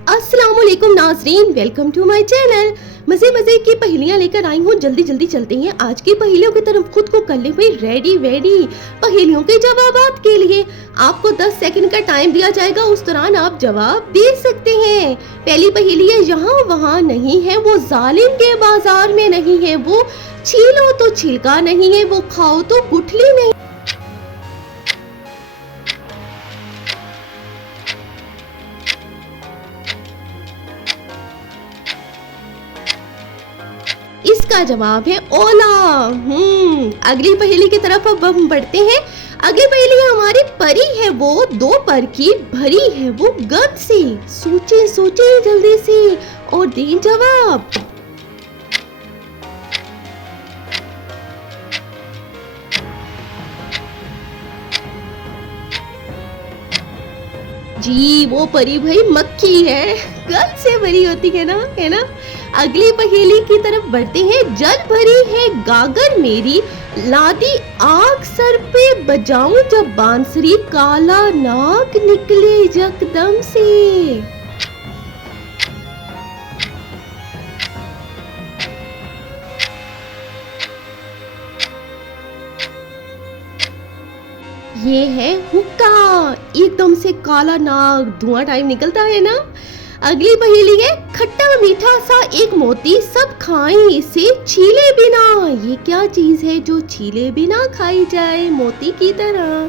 अस्सलामुअलैकुम नाज़रीन, welcome to my channel. मजे मजे की पहेलियां लेकर आई हूँ। जल्दी जल्दी चलते हैं आज की पहेलियों की तरफ। खुद को कर ले भाई रेडी पहेलियों के जवाबात के लिए। आपको 10 सेकंड का टाइम दिया जाएगा, उस दौरान आप जवाब दे सकते हैं। पहली पहेली है, यहाँ वहाँ नहीं है वो, जालिम के बाजार में नहीं है वो, छीलो तो छिलका नहीं है वो, खाओ तो गुठली नहीं। इसका जवाब है ओला। अगली पहेली की तरफ अब हम बढ़ते हैं। अगली पहेली हमारी परी है वो, 2 पर की भरी है वो गंध से, सोचे सोचे जल्दी से और दें जवाब। जी वो परी भाई मक्खी है, गंध से भरी होती है ना। अगली पहेली की तरफ बढ़ते हैं। जल भरी है गागर मेरी, लादी आग सर पे बजाऊं जब बांसुरी, काला नाग निकले यकदम से। ये है हुक्का, एकदम से काला नाग, धुआं टाइम निकलता है ना। अगली पहेली है, खट्टा मीठा सा एक मोती, सब खाएं इसे छीले बिना। ये क्या चीज है जो छीले बिना खाई जाए मोती की तरह?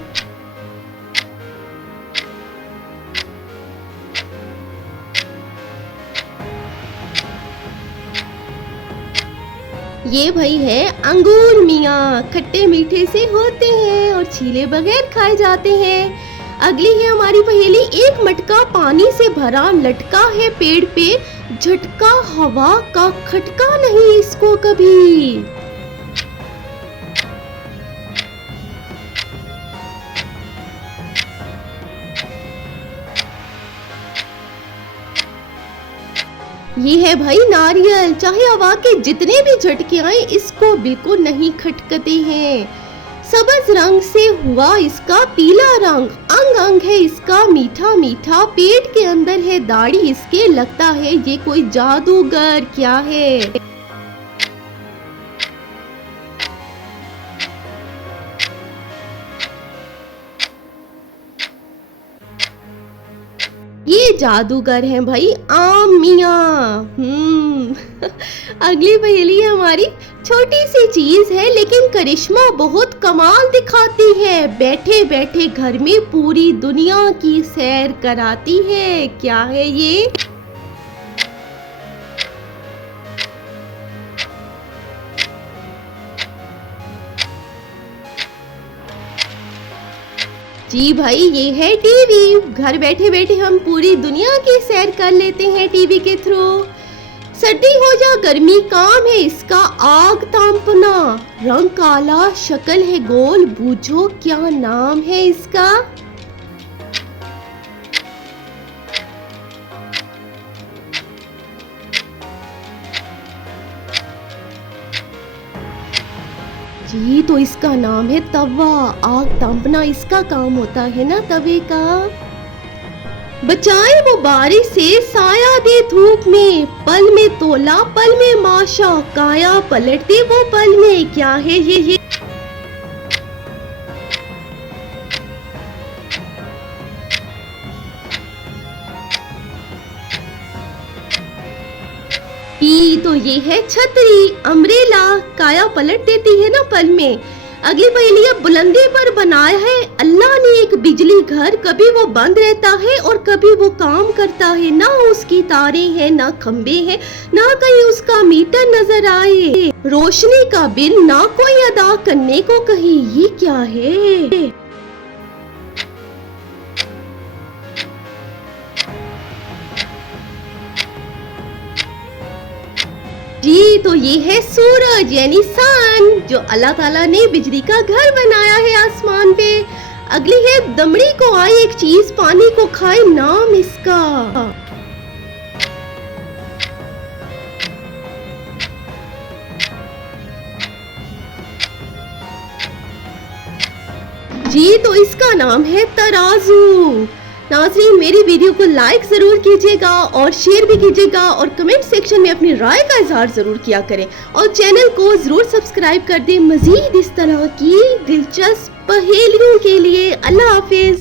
ये भाई है अंगूर मियाँ, खट्टे मीठे से होते हैं और छीले बगैर खाए जाते हैं। अगली है हमारी पहेली, एक मटका पानी से भरा, लटका है पेड़ पे, झटका हवा का खटका नहीं इसको कभी। ये है भाई नारियल, चाहे हवा के जितने भी झटके आए इसको बिल्कुल नहीं खटकते हैं। सबज रंग से हुआ इसका पीला रंग, अंग अंग है इसका मीठा मीठा, पेट के अंदर है दाढ़ी इसके, लगता है ये कोई जादूगर, क्या है? ये जादूगर है भाई आम मियाँ। अगली पहेली है हमारी, छोटी सी चीज है लेकिन करिश्मा बहुत कमाल दिखाती है, बैठे बैठे घर में पूरी दुनिया की सैर कराती है, क्या है ये? जी भाई ये है टीवी, घर बैठे बैठे हम पूरी दुनिया की सैर कर लेते हैं टीवी के थ्रू। सर्दी हो या गर्मी काम है इसका आग तापना, रंग काला शक्ल है गोल, बूझो क्या नाम है इसका? जी तो इसका नाम है तवा, आग तापना इसका काम होता है ना तवे का। बचाए वो बारिश से, साया दे धूप में, पल में तोला पल में माशा, काया पलटते वो पल में, क्या है ये? तो ये है छतरी, अम्ब्रेला, काया पलट देती है ना पल में। अगली पहेली है, बुलंदी पर बनाया है अल्लाह ने एक बिजली घर, कभी वो बंद रहता है और कभी वो काम करता है, ना उसकी तारे हैं ना खंबे हैं, ना कहीं उसका मीटर नजर आए, रोशनी का बिल ना कोई अदा करने को कही, ये क्या है? जी तो ये है सूरज यानी सन, जो अल्लाह ताला ने बिजली का घर बनाया है आसमान पे। अगली है, दमड़ी को आई एक चीज, पानी को खाए, नाम इसका? जी तो इसका नाम है तराजू। नाज़रीन, मेरी वीडियो को लाइक ज़रूर कीजिएगा और शेयर भी कीजिएगा और कमेंट सेक्शन में अपनी राय का इजहार ज़रूर किया करें और चैनल को ज़रूर सब्सक्राइब कर दें मज़ीद इस तरह की दिलचस्प पहेलियों के लिए। अल्लाह हाफिज़।